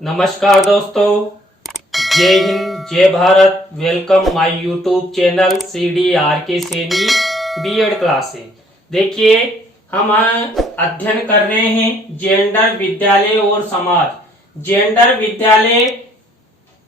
नमस्कार दोस्तों, जय हिंद, जय Bharat. Welcome my YouTube channel CDRK Saini BEd classes. देखिए, हम अध्ययन कर रहे हैं जेंडर, विद्यालय और समाज। जेंडर, विद्यालय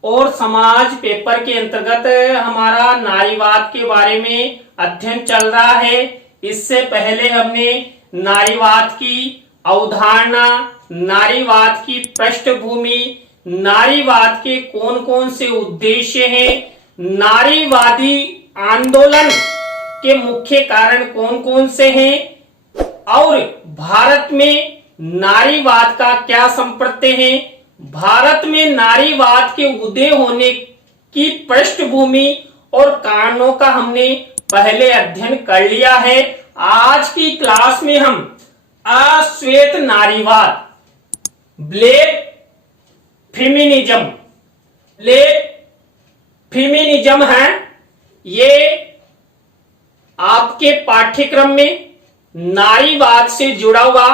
और समाज पेपर के अंतर्गत हमारा नारीवाद के बारे में अध्ययन चल रहा है। इससे पहले हमने नारीवाद की अवधारणा, नारीवाद की पृष्ठभूमि, नारीवाद के कौन कौन से उद्देश्य हैं, नारीवादी आंदोलन के मुख्य कारण कौन कौन से हैं और भारत में नारीवाद का क्या संप्रत्य है, भारत में नारीवाद के उदय होने की पृष्ठभूमि और कारणों का हमने पहले अध्ययन कर लिया है। आज की क्लास में हम अश्वेत नारीवाद, ब्लैक फेमिनिज्म है, ये आपके पाठ्यक्रम में नारीवाद से जुड़ा हुआ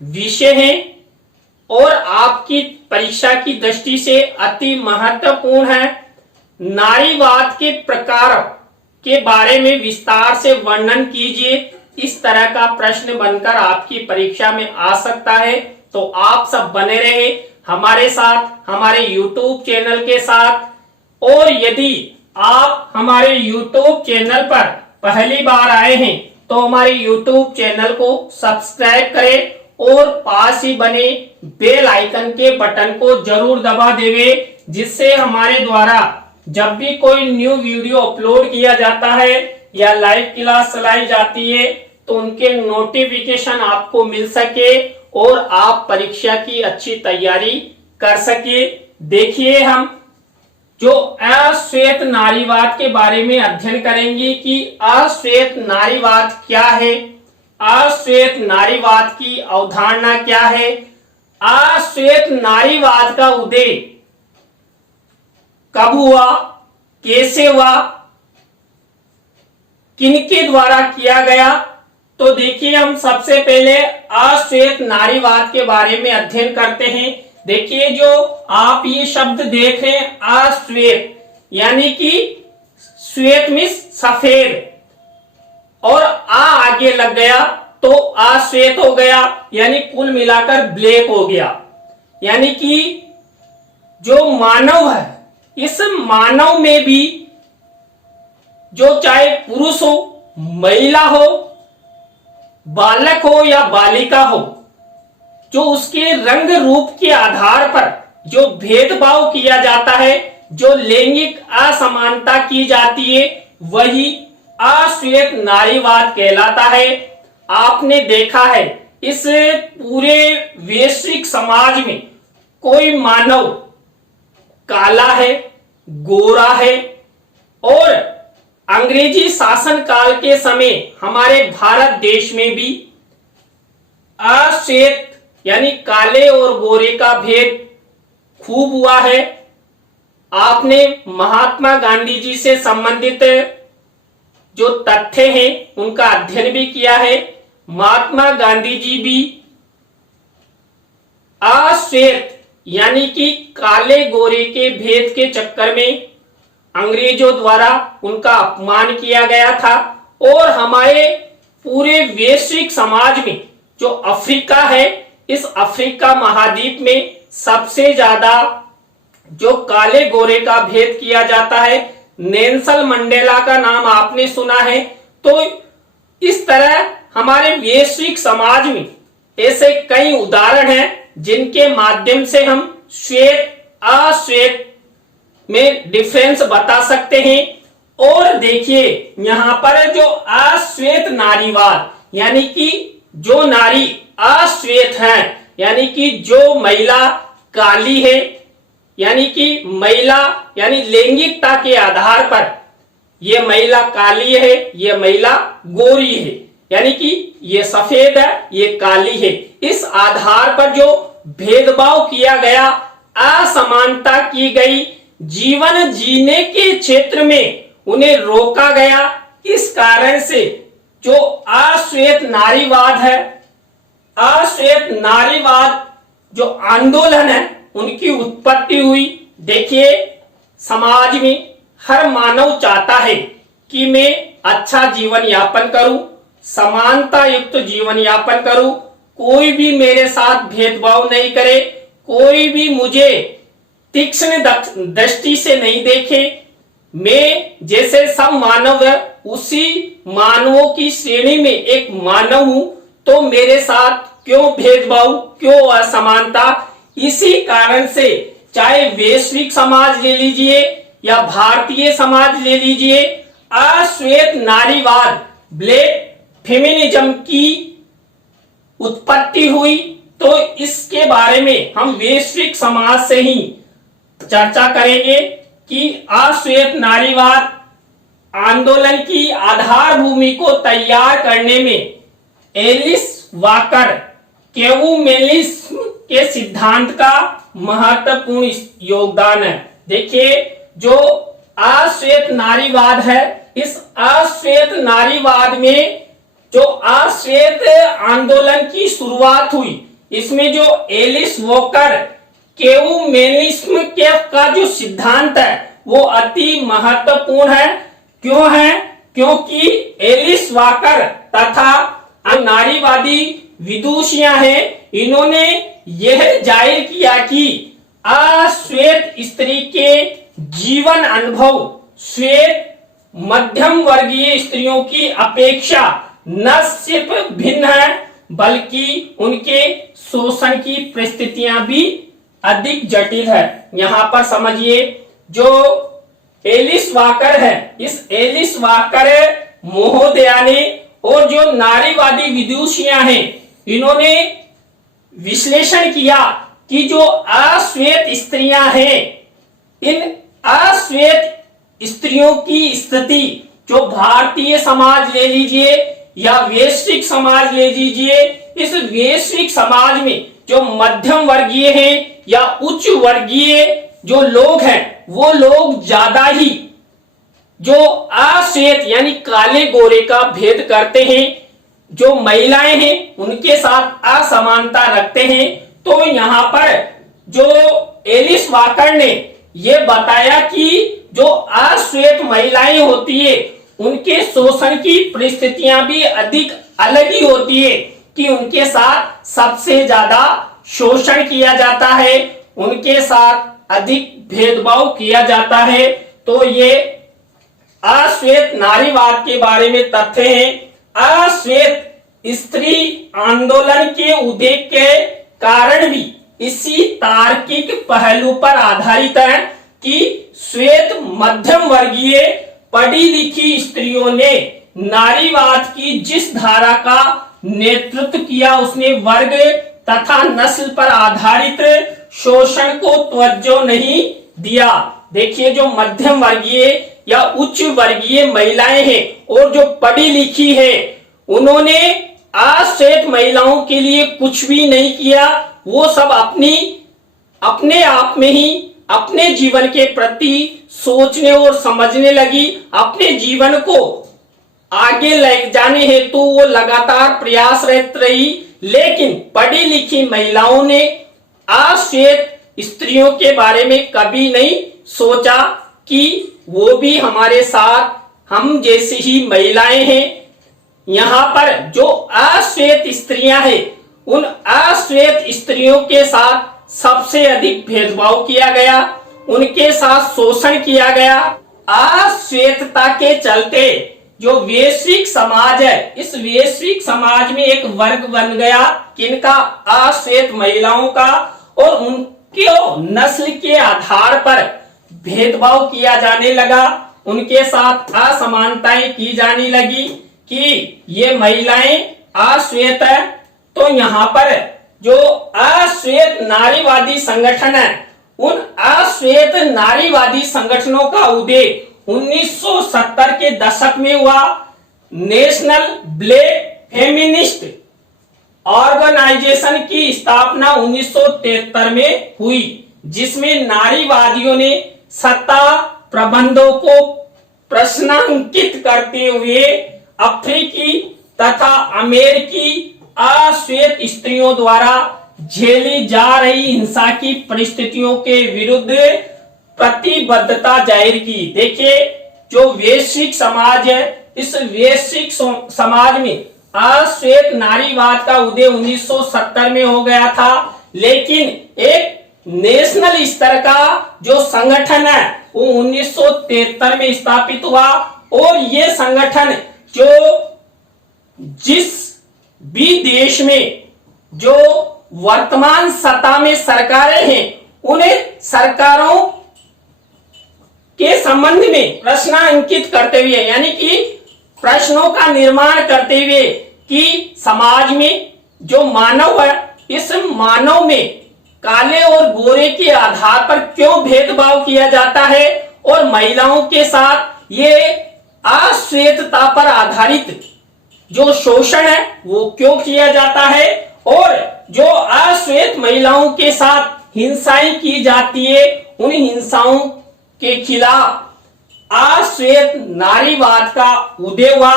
विषय है और आपकी परीक्षा की दृष्टि से अति महत्वपूर्ण है। नारीवाद के प्रकार के बारे में विस्तार से वर्णन कीजिए। इस तरह का प्रश्न बनकर आपकी परीक्षा में आ सकता है, तो आप सब बने रहे हमारे साथ, हमारे YouTube चैनल के साथ। और यदि आप हमारे YouTube चैनल पर पहली बार आए हैं तो हमारे YouTube चैनल को सब्सक्राइब करें और पास ही बने बेल आइकन के बटन को जरूर दबा देवे, जिससे हमारे द्वारा जब भी कोई न्यू वीडियो अपलोड किया जाता है या लाइव क्लास चलाई जाती है तो उनके नोटिफिकेशन आपको मिल सके और आप परीक्षा की अच्छी तैयारी कर सके। देखिए, हम जो अश्वेत नारीवाद के बारे में अध्ययन करेंगे कि अश्वेत नारीवाद क्या है, अश्वेत नारीवाद की अवधारणा क्या है, अश्वेत नारीवाद का उदय कब हुआ, कैसे हुआ, किनके द्वारा किया गया। तो देखिए, हम सबसे पहले अश्वेत नारीवाद के बारे में अध्ययन करते हैं। देखिए, जो आप ये शब्द देख रहे हैं अश्वेत, यानी कि श्वेत मीन्स सफेद और आगे लग गया तो अश्वेत हो गया, यानी कुल मिलाकर ब्लैक हो गया। यानी कि जो मानव है, इस मानव में भी जो चाहे पुरुष हो, महिला हो, बालक हो या बालिका हो, जो उसके रंग रूप के आधार पर जो भेदभाव किया जाता है, जो लैंगिक असमानता की जाती है, वही अश्वेत नारीवाद कहलाता है। आपने देखा है इस पूरे वैश्विक समाज में कोई मानव काला है, गोरा है, और अंग्रेजी शासन काल के समय हमारे भारत देश में भी अश्वेत यानी काले और गोरे का भेद खूब हुआ है। आपने महात्मा गांधी जी से संबंधित जो तथ्य हैं उनका अध्ययन भी किया है। महात्मा गांधी जी भी अश्वेत यानी कि काले गोरे के भेद के चक्कर में अंग्रेजों द्वारा उनका अपमान किया गया था और हमारे पूरे वैश्विक समाज में जो अफ्रीका है, इस अफ्रीका महाद्वीप में सबसे ज्यादा जो काले गोरे का भेद किया जाता है। नेल्सन मंडेला का नाम आपने सुना है। तो इस तरह हमारे वैश्विक समाज में ऐसे कई उदाहरण हैं जिनके माध्यम से हम श्वेत अश्वेत में डिफरेंस बता सकते हैं। और देखिए, यहां पर जो अश्वेत नारीवाद यानी कि जो नारी अश्वेत है, यानी कि जो महिला काली है, यानी कि महिला यानी लैंगिकता के आधार पर ये महिला काली है, ये महिला गोरी है, यानी कि ये सफेद है, ये काली है। इस आधार पर जो भेदभाव किया गया, असमानता की गई, जीवन जीने के क्षेत्र में उन्हें रोका गया, इस कारण से जो अश्वेत नारीवाद है, अश्वेत नारीवाद जो आंदोलन है, उनकी उत्पत्ति हुई। देखिए, समाज में हर मानव चाहता है कि मैं अच्छा जीवन यापन करूं, समानता युक्त जीवन यापन करूं, कोई भी मेरे साथ भेदभाव नहीं करे, कोई भी मुझे तीक्ष्ण दृष्टि से नहीं देखे, मैं जैसे सब मानव है उसी मानवों की श्रेणी में एक मानव हूं, तो मेरे साथ क्यों भेदभाव, क्यों असमानता। इसी कारण से चाहे वैश्विक समाज ले लीजिए या भारतीय समाज ले लीजिए, अश्वेत नारीवाद, ब्लैक फेमिनिज्म की उत्पत्ति हुई। तो इसके बारे में हम वैश्विक समाज से ही चर्चा करेंगे कि अश्वेत नारीवाद आंदोलन की आधार भूमि को तैयार करने में एलिस वॉकर कैवुमेलिज्म के सिद्धांत का महत्वपूर्ण योगदान है। देखिए, जो अश्वेत नारीवाद है, इस अश्वेत नारीवाद में जो अश्वेत आंदोलन की शुरुआत हुई, इसमें जो एलिस वॉकर कैवुमेलिज्म का जो सिद्धांत है वो अति महत्वपूर्ण है। क्यों है? क्योंकि एलिस वॉकर तथा नारीवादी विदुषियां हैं, इन्होंने यह जाहिर किया कि अश्वेत स्त्री के जीवन अनुभव श्वेत मध्यम वर्गीय स्त्रियों की अपेक्षा न सिर्फ भिन्न है, बल्कि उनके शोषण की परिस्थितियां भी अधिक जटिल है। यहां पर समझिए, जो एलिस वॉकर है, इस एलिस वॉकर महोदया ने और जो नारीवादी विदुषियां हैं, इन्होंने विश्लेषण किया कि जो अश्वेत स्त्रियां हैं, इन अश्वेत स्त्रियों की स्थिति जो भारतीय समाज ले लीजिए या वैश्विक समाज ले लीजिए, इस वैश्विक समाज में जो मध्यम वर्गीय हैं या उच्च वर्गीय जो लोग हैं, वो लोग ज्यादा ही जो अश्वेत यानी काले गोरे का भेद करते हैं, जो महिलाएं हैं उनके साथ असमानता रखते हैं। तो यहाँ पर जो एलिस वॉकर ने यह बताया कि जो अश्वेत महिलाएं होती है, उनके शोषण की परिस्थितियां भी अधिक अलग ही होती है कि उनके साथ सबसे ज्यादा शोषण किया जाता है, उनके साथ अधिक भेदभाव किया जाता है। तो ये अश्वेत नारीवाद के बारे में तथ्य हैं। अश्वेत स्त्री आंदोलन के उदय के कारण भी इसी तार्किक पहलू पर आधारित है कि श्वेत मध्यम वर्गीय पढ़ी लिखी स्त्रियों ने नारीवाद की जिस धारा का नेतृत्व किया, उसने वर्ग तथा नस्ल पर आधारित शोषण को तवज्जो नहीं दिया। देखिए, जो मध्यम वर्गीय या उच्च वर्गीय महिलाएं हैं और जो पढ़ी लिखी है, उन्होंने अश्वेत महिलाओं के लिए कुछ भी नहीं किया। वो सब अपने आप में ही अपने जीवन के प्रति सोचने और समझने लगी, अपने जीवन को आगे ले जाने हेतु वो लगातार प्रयासरत रही। लेकिन पढ़ी लिखी महिलाओं ने अश्वेत स्त्रियों के बारे में कभी नहीं सोचा कि वो भी हमारे साथ हम जैसी ही महिलाएं हैं। यहाँ पर जो अश्वेत स्त्रियां हैं, उन अश्वेत स्त्रियों के साथ सबसे अधिक भेदभाव किया गया, उनके साथ शोषण किया गया। अश्वेतता के चलते जो वैश्विक समाज है, इस वैश्विक समाज में एक वर्ग बन गया किनका? अश्वेत महिलाओं का, और उनके नस्ल के आधार पर भेदभाव किया जाने लगा, उनके साथ असमानताएं की जाने लगी कि ये महिलाएं अश्वेत है। तो यहाँ पर जो अश्वेत नारीवादी संगठन है, उन अश्वेत नारीवादी संगठनों का उदय 1970 के दशक में हुआ। नेशनल ब्लैक फेमिनिस्ट ऑर्गेनाइजेशन की स्थापना 1973 में हुई, जिसमें नारीवादियों ने सत्ता प्रबंधों को प्रश्नांकित करते हुए अफ्रीकी तथा अमेरिकी अश्वेत स्त्रियों द्वारा झेली जा रही हिंसा की परिस्थितियों के विरुद्ध प्रतिबद्धता जाहिर की। देखिए, जो वैश्विक समाज है, इस वैश्विक समाज में अश्वेत नारीवाद का उदय 1970 में हो गया था, लेकिन एक नेशनल स्तर का जो संगठन है वो 1973 में स्थापित हुआ। और ये संगठन जो जिस भी देश में जो वर्तमान सत्ता में सरकारें हैं, उन्हें सरकारों के संबंध में प्रश्नांकित करते हुए, यानी कि प्रश्नों का निर्माण करते हुए कि समाज में जो मानव है, इस मानव में काले और गोरे के आधार पर क्यों भेदभाव किया जाता है और महिलाओं के साथ ये अश्वेतता पर आधारित जो शोषण है वो क्यों किया जाता है, और जो अश्वेत महिलाओं के साथ हिंसाएं की जाती है, उन हिंसाओं के खिलाफ अश्वेत नारीवाद का उदय हुआ।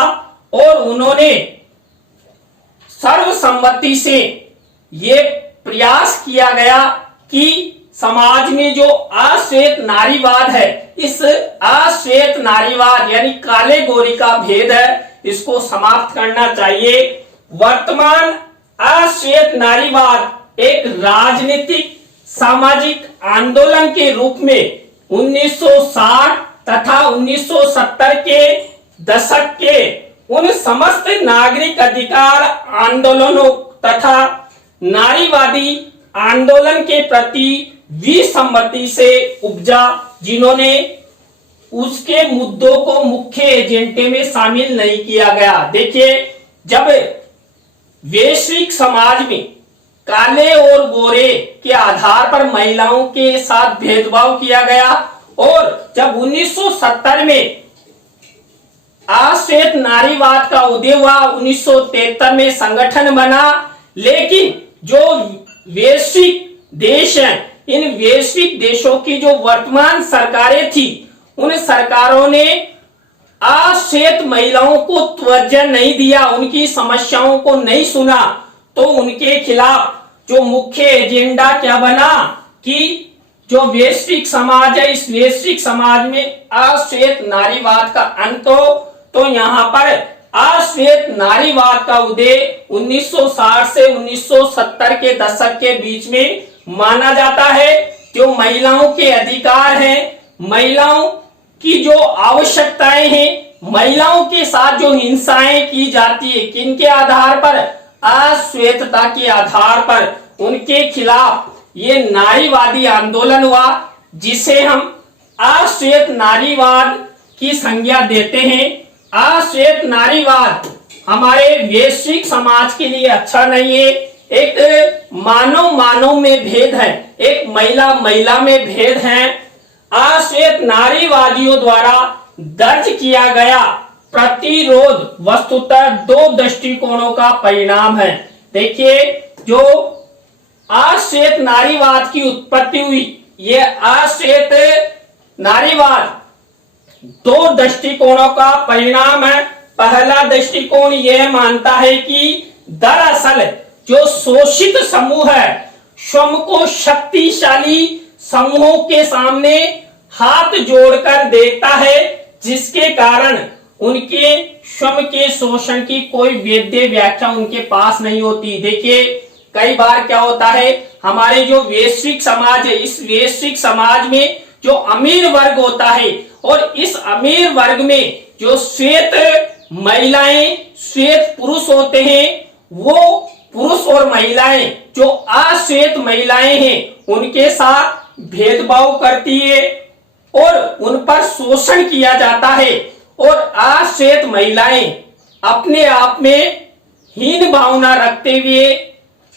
और उन्होंने सर्वसम्मति से ये प्रयास किया गया कि समाज में जो अश्वेत नारीवाद है, इस अश्वेत नारीवाद यानी काले गोरी का भेद है, इसको समाप्त करना चाहिए। वर्तमान अश्वेत नारीवाद एक राजनीतिक सामाजिक आंदोलन के रूप में 1960 तथा 1970 के दशक के उन समस्त नागरिक अधिकार आंदोलनों तथा नारीवादी आंदोलन के प्रति विसम्मति से उपजा, जिन्होंने उसके मुद्दों को मुख्य एजेंडे में शामिल नहीं किया गया। देखिए, जब वैश्विक समाज में काले और गोरे के आधार पर महिलाओं के साथ भेदभाव किया गया, और जब 1970 में अश्वेत नारीवाद का उदय हुआ, 1973 में संगठन बना, लेकिन जो वैश्विक देश हैं, इन वैश्विक देशों की जो वर्तमान सरकारें थी, उन सरकारों ने अश्वेत महिलाओं को तवज्जो नहीं दिया, उनकी समस्याओं को नहीं सुना। तो उनके खिलाफ जो मुख्य एजेंडा क्या बना कि जो वैश्विक समाज है, इस वैश्विक समाज में अश्वेत नारीवाद का अंत हो। तो यहाँ पर अश्वेत नारीवाद का उदय 1960 से 1970 के दशक के बीच में माना जाता है। जो महिलाओं के अधिकार हैं, महिलाओं की जो आवश्यकताएं हैं, महिलाओं के साथ जो हिंसाएं की जाती है, किनके आधार पर? अश्वेतता के आधार पर। उनके खिलाफ ये नारीवादी आंदोलन हुआ, जिसे हम अश्वेत नारीवाद की संज्ञा देते हैं। अश्वेत नारीवाद हमारे वैश्विक समाज के लिए अच्छा नहीं है। एक मानव मानव में भेद है, एक महिला महिला में भेद है। अश्वेत नारीवादियों द्वारा दर्ज किया गया प्रतिरोध वस्तुतः दो दृष्टिकोणों का परिणाम है। देखिए, जो अश्वेत नारीवाद की उत्पत्ति हुई, ये अश्वेत नारीवाद दो दृष्टिकोणों का परिणाम है। पहला दृष्टिकोण यह मानता है कि दरअसल जो शोषित समूह है, स्वयं को शक्तिशाली समूहों के सामने हाथ जोड़कर देखता है, जिसके कारण उनके स्वयं के शोषण की कोई वैध व्याख्या उनके पास नहीं होती। देखिए, कई बार क्या होता है, हमारे जो वैश्विक समाज है, इस वैश्विक समाज में जो अमीर वर्ग होता है, और इस अमीर वर्ग में जो श्वेत महिलाएं, श्वेत पुरुष होते हैं, वो पुरुष और महिलाएं जो अश्वेत महिलाएं हैं, उनके साथ भेदभाव करती है और उन पर शोषण किया जाता है। और अश्वेत महिलाएं अपने आप में हीन भावना रखते हुए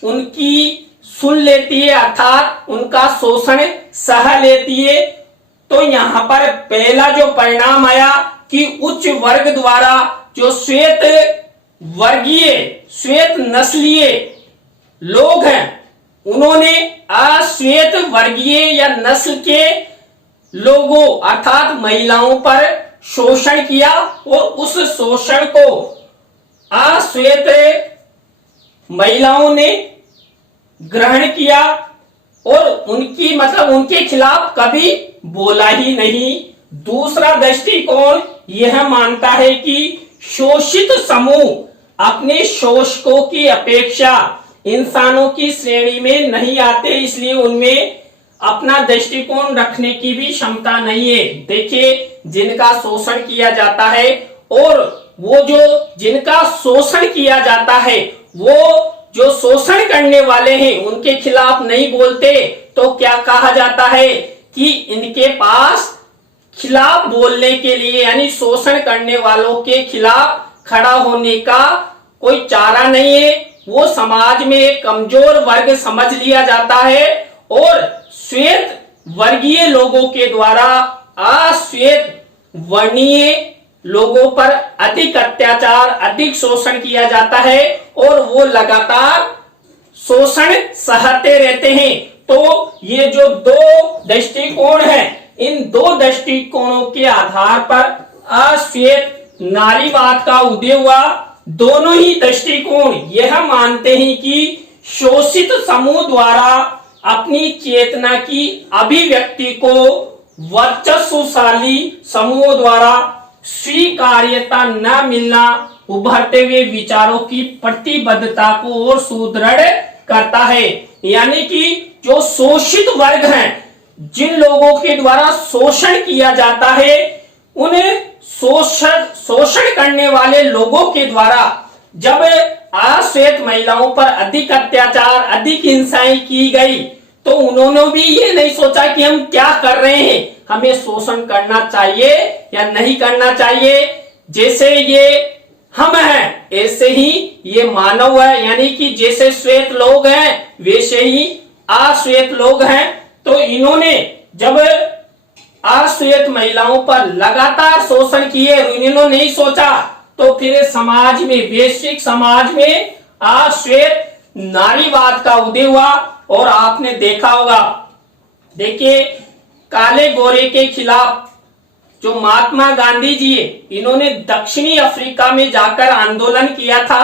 उनकी सुन लेती है, अर्थात उनका शोषण सह लेती है। तो यहाँ पर पहला जो परिणाम आया कि उच्च वर्ग द्वारा जो श्वेत वर्गीय, श्वेत नस्लीय लोग हैं, उन्होंने अश्वेत वर्गीय या नस्ल के लोगों अर्थात महिलाओं पर शोषण किया, और उस शोषण को अश्वेत महिलाओं ने ग्रहण किया और उनकी मतलब उनके खिलाफ कभी बोला ही नहीं। दूसरा दृष्टिकोण यह मानता है कि शोषित समूह अपने शोषकों की अपेक्षा इंसानों की श्रेणी में नहीं आते, इसलिए उनमें अपना दृष्टिकोण रखने की भी क्षमता नहीं है। देखिए, जिनका शोषण किया जाता है और वो जो जिनका शोषण किया जाता है वो जो शोषण करने वाले हैं उनके खिलाफ नहीं बोलते, तो क्या कहा जाता है कि इनके पास खिलाफ बोलने के लिए यानी शोषण करने वालों के खिलाफ खड़ा होने का कोई चारा नहीं है। वो समाज में एक कमजोर वर्ग समझ लिया जाता है और श्वेत वर्गीय लोगों के द्वारा अश्वेत वर्णीय लोगों पर अधिक अत्याचार, अधिक शोषण किया जाता है और वो लगातार शोषण सहते रहते हैं। तो ये जो दो दृष्टिकोण हैं, इन दो दृष्टिकोणों के आधार पर अश्वेत नारीवाद का उदय हुआ। दोनों ही दृष्टिकोण यह मानते हैं कि शोषित समूह द्वारा अपनी चेतना की अभिव्यक्ति को वर्चस्वशाली समूह द्वारा स्वीकार्यता न मिलना उभरते हुए विचारों की प्रतिबद्धता को और सुदृढ़ करता है। यानी कि जो शोषित वर्ग हैं, जिन लोगों के द्वारा शोषण किया जाता है, उन शोषण करने वाले लोगों के द्वारा जब अश्वेत महिलाओं पर अधिक अत्याचार, अधिक हिंसाएं की गई, तो उन्होंने भी ये नहीं सोचा कि हम क्या कर रहे हैं, हमें शोषण करना चाहिए या नहीं करना चाहिए। जैसे ये हम हैं ऐसे ही ये मानव है, यानी कि जैसे श्वेत लोग हैं वैसे ही अश्वेत लोग हैं। तो इन्होंने जब अश्वेत महिलाओं पर लगातार शोषण किए, इन्होंने नहीं सोचा, तो फिर समाज में, वैश्विक समाज में अश्वेत नारीवाद का उदय हुआ। और आपने देखा होगा, देखिए काले गोरे के खिलाफ जो महात्मा गांधी जी है, इन्होंने दक्षिणी अफ्रीका में जाकर आंदोलन किया था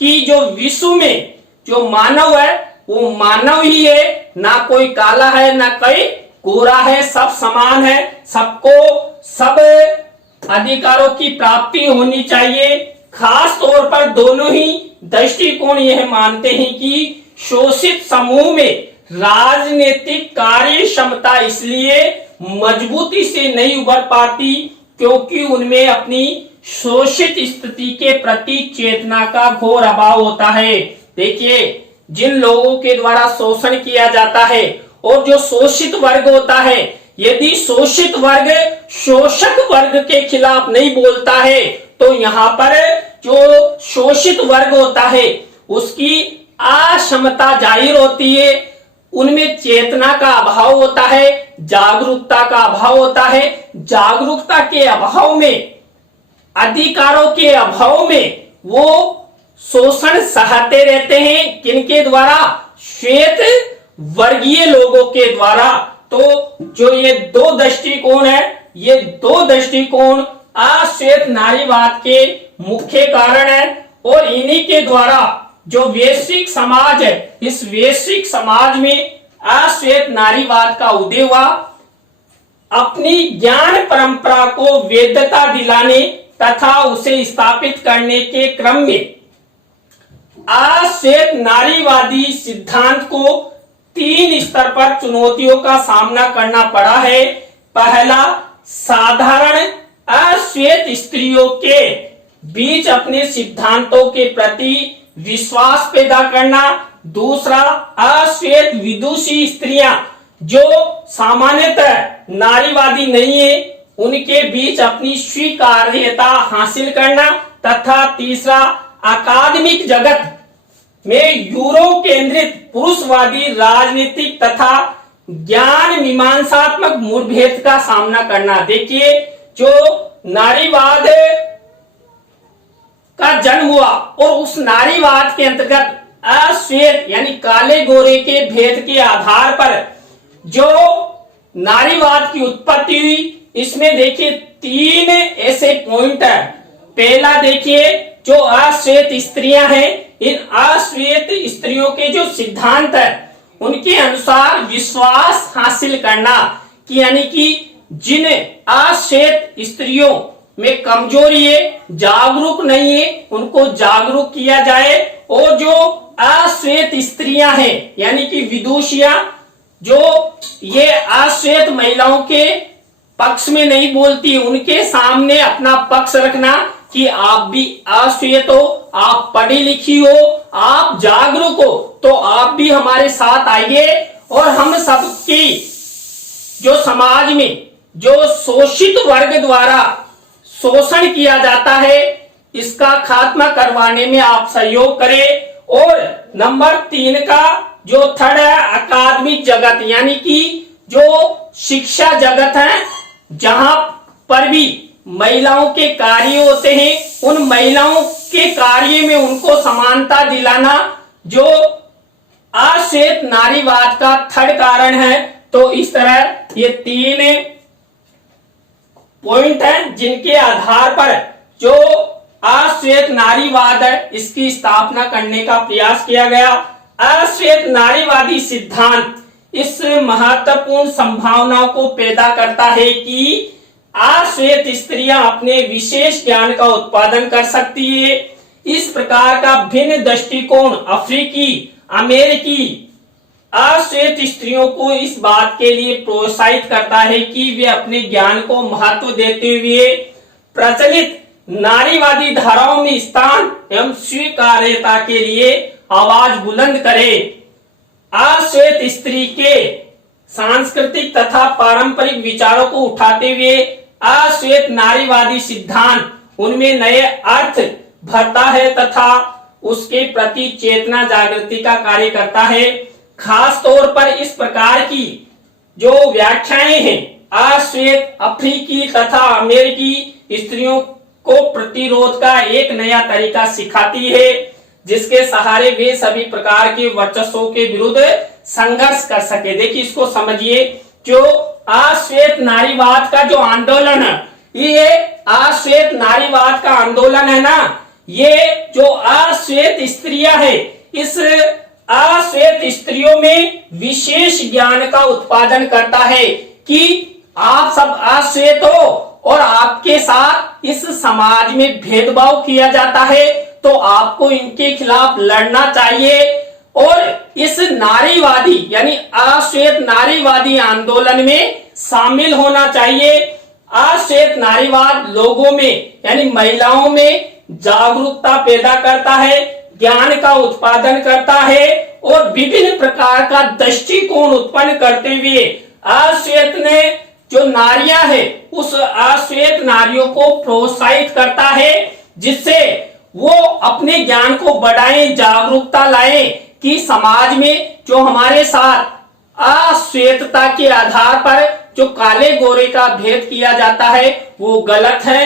कि जो विश्व में जो मानव है वो मानव ही है, ना कोई काला है ना कोई गोरा है, सब समान है, सबको सब अधिकारों की प्राप्ति होनी चाहिए। खास तौर पर दोनों ही दृष्टिकोण यह मानते हैं कि शोषित समूह में राजनीतिक कार्य क्षमता इसलिए मजबूती से नहीं उभर पाती क्योंकि उनमें अपनी शोषित स्थिति के प्रति चेतना का घोर अभाव होता है। देखिए, जिन लोगों के द्वारा शोषण किया जाता है और जो शोषित वर्ग होता है, यदि शोषित वर्ग शोषक वर्ग के खिलाफ नहीं बोलता है, तो यहाँ पर जो शोषित वर्ग होता है उसकी अक्षमता जाहिर होती है, उनमें चेतना का अभाव होता है, जागरूकता का अभाव होता है। जागरूकता के अभाव में, अधिकारों के अभाव में वो शोषण सहते रहते हैं। किनके द्वारा? श्वेत वर्गीय लोगों के द्वारा। तो जो ये दो दृष्टिकोण है, ये दो दृष्टिकोण अश्वेत नारीवाद के मुख्य कारण है और इन्हीं के द्वारा जो वैश्विक समाज है, इस वैश्विक समाज में अश्वेत नारीवाद का उदय हुआ। अपनी ज्ञान परंपरा को वैधता दिलाने तथा उसे स्थापित करने के क्रम में अश्वेत नारीवादी सिद्धांत को 3 स्तर पर चुनौतियों का सामना करना पड़ा है। पहला, साधारण अश्वेत स्त्रियों के बीच अपने सिद्धांतों के प्रति विश्वास पैदा करना। दूसरा, अश्वेत विदुषी स्त्रियां जो सामान्यतः नारीवादी नहीं है, उनके बीच अपनी स्वीकार्यता हासिल करना। तथा तीसरा, अकादमिक जगत में यूरो केंद्रित पुरुषवादी राजनीतिक तथा ज्ञान मीमांसात्मक मूलभेद का सामना करना। देखिए, जो नारीवाद का जन्म हुआ और उस नारीवाद के अंतर्गत अश्वेत यानी काले गोरे के भेद के आधार पर जो नारीवाद की उत्पत्ति हुई, इसमें देखिए 3 ऐसे पॉइंट है। पहला देखिए, जो अश्वेत स्त्रियां हैं इन अश्वेत स्त्रियों के जो सिद्धांत है उनके अनुसार विश्वास हासिल करना, कि यानी कि जिन अश्वेत स्त्रियों में कमजोरी है, जागरूक नहीं है, उनको जागरूक किया जाए। और जो अश्वेत स्त्रियां हैं यानी कि विदुषियां, जो ये अश्वेत महिलाओं के पक्ष में नहीं बोलती, उनके सामने अपना पक्ष रखना कि आप भी अश्वेत हो, आप पढ़ी लिखी हो, आप जागरूक हो, तो आप भी हमारे साथ आइए और हम सबकी जो समाज में जो शोषित वर्ग द्वारा शोषण किया जाता है इसका खात्मा करवाने में आप सहयोग करें। और नंबर 3 का जो थर्ड है अकादमिक जगत, यानी कि जो शिक्षा जगत है जहां पर भी महिलाओं के कार्य होते हैं, उन महिलाओं के कार्य में उनको समानता दिलाना, जो अश्वेत नारीवाद का थर्ड कारण है। तो इस तरह ये 3 पॉइंट हैं जिनके आधार पर जो अश्वेत नारीवाद है इसकी स्थापना करने का प्रयास किया गया। अश्वेत नारीवादी सिद्धांत इस महत्वपूर्ण संभावना को पैदा करता है कि अश्वेत स्त्रियां अपने विशेष ज्ञान का उत्पादन कर सकती है। इस प्रकार का भिन्न दृष्टिकोण अफ्रीकी अमेरिकी अश्वेत स्त्रियों को इस बात के लिए प्रोत्साहित करता है कि वे अपने ज्ञान को महत्व देते हुए प्रचलित नारीवादी धाराओं में स्थान एवं स्वीकार्यता के लिए आवाज बुलंद करें। अश्वेत स्त्री के सांस्कृतिक तथा पारंपरिक विचारों को उठाते हुए अश्वेत नारीवादी सिद्धांत उनमें नए अर्थ भरता है तथा उसके प्रति चेतना जागृति का कार्य करता है। खास तौर पर इस प्रकार की जो व्याख्याएं हैं अश्वेत अफ्रीकी तथा अमेरिकी स्त्रियों को प्रतिरोध का एक नया तरीका सिखाती है, जिसके सहारे वे सभी प्रकार के वर्चस्वों के विरुद्ध संघर्ष कर सके। देखिए इसको समझिए, जो अश्वेत नारीवाद का जो आंदोलन है, ये अश्वेत नारीवाद का आंदोलन है ना, ये जो अश्वेत स्त्रियां है, इस अश्वेत स्त्रियों में विशेष ज्ञान का उत्पादन करता है कि आप सब अश्वेत हो और आपके साथ इस समाज में भेदभाव किया जाता है, तो आपको इनके खिलाफ लड़ना चाहिए और इस नारीवादी यानी अश्वेत नारीवादी आंदोलन में शामिल होना चाहिए। अश्वेत नारीवाद लोगों में यानी महिलाओं में जागरूकता पैदा करता है, ज्ञान का उत्पादन करता है और विभिन्न प्रकार का दृष्टिकोण उत्पन्न करते हुए अश्वेत ने जो नारियां है उस अश्वेत नारियों को प्रोत्साहित करता है, जिससे वो अपने ज्ञान को बढ़ाएं, जागरूकता लाएं कि समाज में जो हमारे साथ अश्वेतता के आधार पर जो काले गोरे का भेद किया जाता है वो गलत है,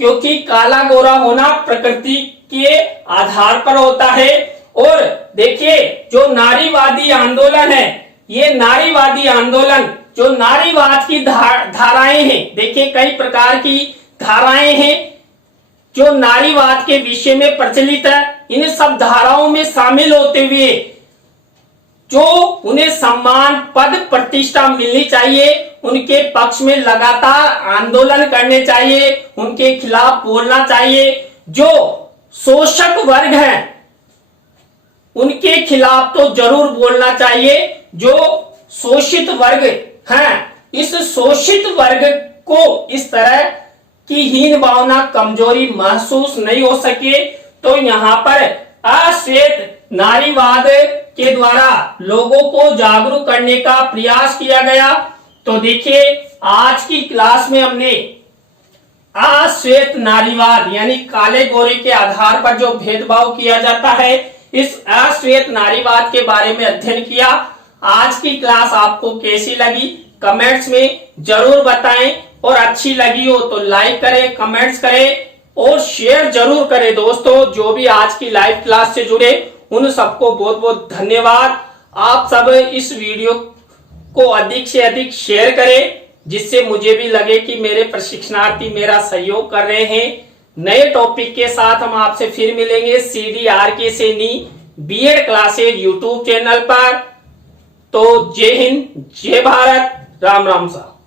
क्योंकि काला गोरा होना प्रकृति के आधार पर होता है। और देखिए जो नारीवादी आंदोलन है, ये नारीवादी आंदोलन जो नारीवाद की धाराएं हैं, देखिए कई प्रकार की धाराएं हैं जो नारीवाद के विषय में प्रचलित है। इन सब धाराओं में शामिल होते हुए जो उन्हें सम्मान पद प्रतिष्ठा मिलनी चाहिए, उनके पक्ष में लगातार आंदोलन करने चाहिए, उनके खिलाफ बोलना चाहिए। जो शोषक वर्ग हैं उनके खिलाफ तो जरूर बोलना चाहिए। जो शोषित वर्ग हैं, इस शोषित वर्ग को इस तरह की हीन भावना कमजोरी महसूस नहीं हो सके, तो यहाँ पर अश्वेत नारीवाद के द्वारा लोगों को जागरूक करने का प्रयास किया गया। तो देखिए आज की क्लास में हमने अश्वेत नारीवाद यानी काले गोरे के आधार पर जो भेदभाव किया जाता है, इस अश्वेत नारीवाद के बारे में अध्ययन किया। आज की क्लास आपको कैसी लगी कमेंट्स में जरूर बताएं, और अच्छी लगी हो तो लाइक करें, कमेंट्स करें और शेयर जरूर करें। दोस्तों जो भी आज की लाइव क्लास से जुड़े उन सबको बहुत बहुत धन्यवाद। आप सब इस वीडियो को अधिक से अधिक शेयर करें, जिससे मुझे भी लगे कि मेरे प्रशिक्षणार्थी मेरा सहयोग कर रहे हैं। नए टॉपिक के साथ हम आपसे फिर मिलेंगे CDRK Saini BEd classes YouTube channel पर। तो जय हिंद, जय भारत, राम राम साहब।